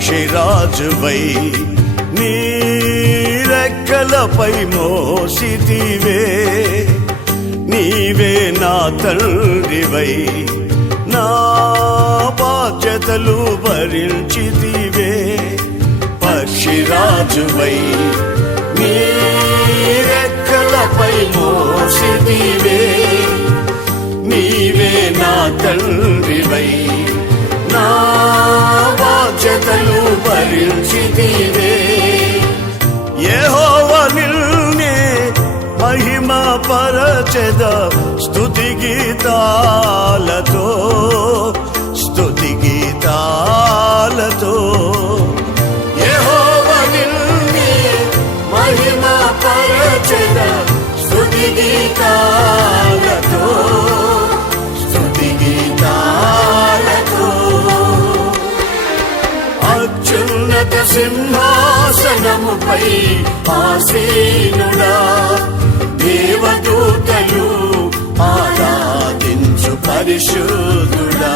పక్షిరాజువై నీ రెక్కలపై మోసితివే, నీవే నా తండ్రివై నా బాధ్యతలు భరించితివే. పక్షిరాజువై నీ రెక్కలపై మోసితివే, నీవే నా తండ్రివై నా బాధ్యతలు భరించితివే. యెహోవా నిన్నే మహిమ పరచెద స్తుతి గీతాలతో, స్తుతి గీతాలతో. యెహోవా నిన్నే మహిమ పరచెద స్తుతి గీతాలతో, స్తుతి గీతాలతో. అత్యున్నత సింహాసనముపై ఆసీనుడా, దేవదూతలు ఆరాధించు పరిశుద్ధుడా.